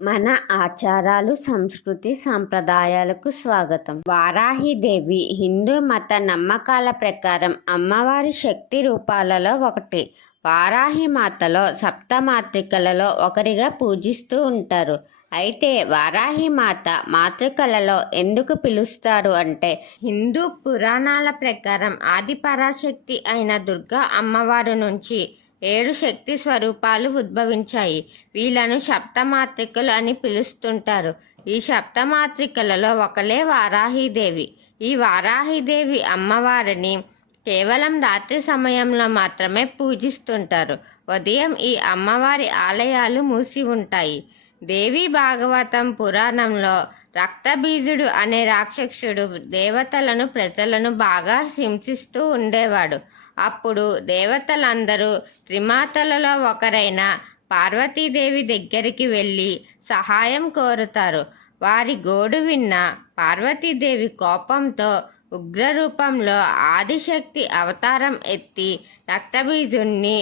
మన ఆచారాలు, సంస్కృతి, సంప్రదాయాలకు స్వాగతం. వారాహిదేవి హిందూ మత నమ్మకాల ప్రకారం అమ్మవారి శక్తి రూపాలలో ఒకటి. వారాహి మాతలో సప్తమాతృకలలో ఒకరిగా పూజిస్తూ ఉంటారు. అయితే వారాహి మాత మాతృకలలో ఎందుకు పిలుస్తారు అంటే, హిందూ పురాణాల ప్రకారం ఆది పరాశక్తి అయిన దుర్గా అమ్మవారు నుంచి 7 శక్తి స్వరూపాలు ఉద్భవించాయి. వీళ్ళను సప్తమాతృకలు అని పిలుస్తుంటారు. ఈ సప్తమాతృకలలో ఒకలే వారాహిదేవి. ఈ వారాహిదేవి అమ్మవారిని కేవలం రాత్రి సమయంలో మాత్రమే పూజిస్తుంటారు. ఉదయం ఈ అమ్మవారి ఆలయాలు మూసి ఉంటాయి. దేవి భాగవతం పురాణంలో రక్తబీజుడు అనే రాక్షసుడు దేవతలను ప్రజలను బాగా హింసిస్తూ ఉండేవాడు. అప్పుడు దేవతలందరూ త్రిమాతలలో ఒకరైన పార్వతీదేవి దగ్గరికి వెళ్ళి సహాయం కోరుతారు. వారి గోడు విన్న పార్వతీదేవి కోపంతో ఉగ్రరూపంలో ఆదిశక్తి అవతారం ఎత్తి రక్తబీజుణ్ణి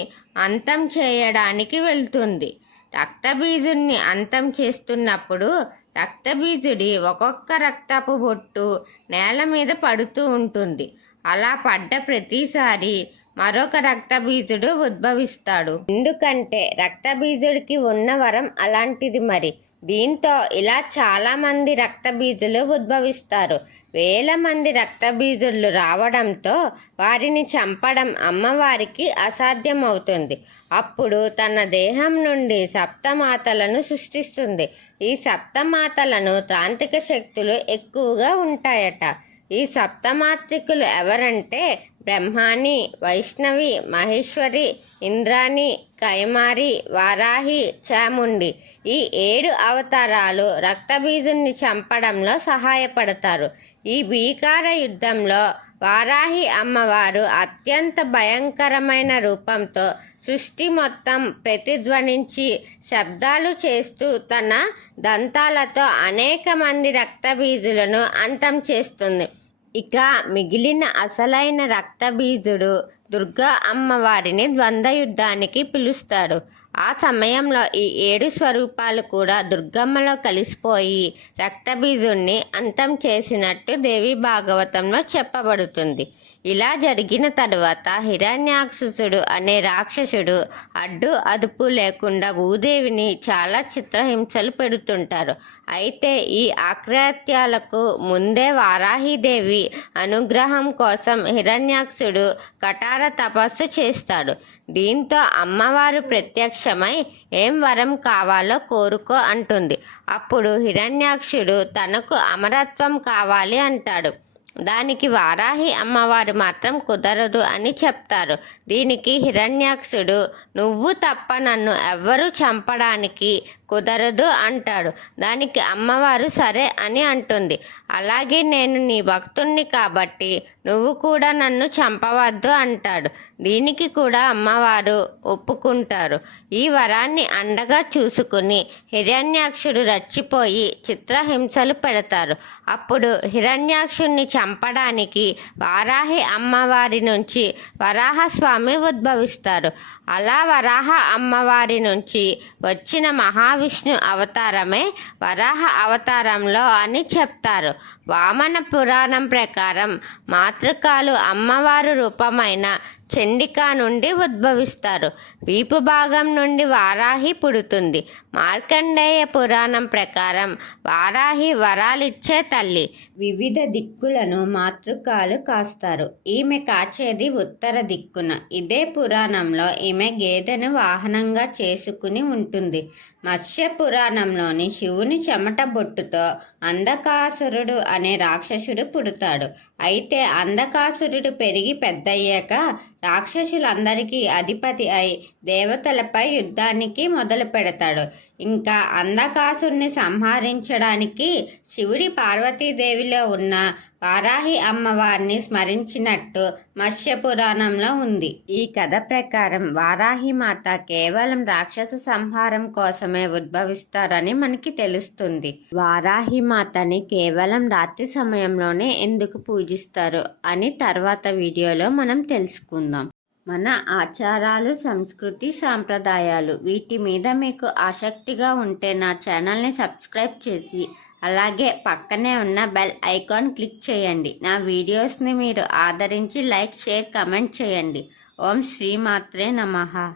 అంతం చేయడానికి వెళ్తుంది. రక్తబీజుణ్ణి అంతం చేస్తున్నప్పుడు రక్తబీజుడి ఒక్కొక్క రక్తపు బొట్టు నేల మీద పడుతూ ఉంటుంది. అలా పడ్డ ప్రతిసారి మరొక రక్తబీజుడు ఉద్భవిస్తాడు. ఎందుకంటే రక్తబీజుడికి ఉన్న వరం అలాంటిది మరి. దీంతో ఇలా చాలామంది రక్తబీజులు ఉద్భవిస్తారు. వేల మంది రక్తబీజులు రావడంతో వారిని చంపడం అమ్మవారికి అసాధ్యమవుతుంది. అప్పుడు తన దేహం నుండి సప్తమాతలను సృష్టిస్తుంది. ఈ సప్తమాతలను తాంత్రిక శక్తులు ఎక్కువగా ఉంటాయట. ఈ సప్తమాతృకులు ఎవరంటే బ్రహ్మాని, వైష్ణవి, మహేశ్వరి, ఇంద్రాణి, కైమారి, వారాహి, చాముండి. ఈ 7 అవతారాలు రక్తబీజుణ్ణి చంపడంలో సహాయపడతారు. ఈ భీకర యుద్ధంలో వారాహి అమ్మవారు అత్యంత భయంకరమైన రూపంతో సృష్టి మొత్తం ప్రతిధ్వనించి శబ్దాలు చేస్తూ తన దంతాలతో అనేక మంది రక్తబీజులను అంతం చేస్తుంది. ఇక మిగిలిన అసలైన రక్తబీజుడు దుర్గా అమ్మవారిని ద్వంద్వ యుద్ధానికి పిలుస్తాడు. ఆ సమయంలో ఈ 7 స్వరూపాలు కూడా దుర్గమ్మలో కలిసిపోయి రక్తబీజుణ్ణి అంతం చేసినట్టు దేవి భాగవతంలో చెప్పబడుతుంది. ఇలా జరిగిన తరువాత హిరణ్యాక్షసుడు అనే రాక్షసుడు అడ్డు అదుపు లేకుండా భూదేవిని చాలా చిత్రహింసలు పెడుతుంటారు. అయితే ఈ ఆక్రత్యాలకు ముందే వారాహిదేవి అనుగ్రహం కోసం హిరణ్యాక్షుడు కఠోర తపస్సు చేస్తాడు. దీంతో అమ్మవారు ప్రత్యక్షమై ఏం వరం కావాలో కోరుకో అంటుంది. అప్పుడు హిరణ్యాక్షుడు తనకు అమరత్వం కావాలి అంటాడు. దానికి వారాహి అమ్మవారు మాత్రం కుదరదు అని చెప్తారు. దీనికి హిరణ్యాక్షుడు నువ్వు తప్ప నన్ను ఎవ్వరూ చంపడానికి కుదరదు అంటాడు. దానికి అమ్మవారు సరే అని అంటుంది. అలాగే నేను నీ భక్తుణ్ణి కాబట్టి నువ్వు కూడా నన్ను చంపవద్దు అంటాడు. దీనికి కూడా అమ్మవారు ఒప్పుకుంటారు. ఈ వరాన్ని అండగా చూసుకుని హిరణ్యాక్షుడు రచ్చిపోయి చిత్రహింసలు పెడతారు. అప్పుడు హిరణ్యాక్షుణ్ణి చంపడానికి వారాహి అమ్మవారి నుంచి వరాహస్వామి ఉద్భవిస్తారు. అలా వరాహ అమ్మవారి నుంచి వచ్చిన మహావిష్ణు అవతారమే వరాహ అవతారంలో అని చెప్తారు. వామన పురాణం ప్రకారం మాతృకాలు అమ్మవారు రూపమైన చండిక నుండి ఉద్భవిస్తారు. వీపు భాగం నుండి వారాహి పుడుతుంది. మార్కండేయ పురాణం ప్రకారం వారాహి వరాలిచ్చే తల్లి. వివిధ దిక్కులను మాతృకాలు కాస్తారు. ఈమె కాచేది ఉత్తర దిక్కున. ఇదే పురాణంలో ఈమె గేదెను వాహనంగా చేసుకుని ఉంటుంది. మత్స్య పురాణంలోని శివుని చెమట బొట్టుతో అంధకాసురుడు అనే రాక్షసుడు పుడతాడు. అయితే అంధకాసురుడు పెరిగి పెద్దయ్యాక రాక్షసులందరికీ అధిపతి అయి దేవతలపై యుద్ధానికి మొదలు పెడతాడు. ఇంకా అంధకాసురుని సంహరించడానికి శివుడి పార్వతీదేవిలో ఉన్న వారాహి అమ్మవారిని స్మరించినట్టు మత్స్య పురాణంలో ఉంది. ఈ కథ ప్రకారం వారాహి మాత కేవలం రాక్షస సంహారం కోసమే ఉద్భవిస్తారని మనకి తెలుస్తుంది. వారాహి మాతని కేవలం రాత్రి సమయంలోనే ఎందుకు పూజిస్తారు అని తర్వాత వీడియోలో మనం తెలుసుకుందాం. మన ఆచారాలు, సంస్కృతి, సాంప్రదాయాలు వీటి మీద మీకు ఆసక్తిగా ఉంటే నా ఛానల్ని సబ్స్క్రైబ్ చేసి అలాగే పక్కనే ఉన్న బెల్ ఐకాన్ క్లిక్ చేయండి. నా వీడియోస్ని మీరు ఆదరించి లైక్, షేర్, కమెంట్ చేయండి. ఓం శ్రీమాత్రే నమః.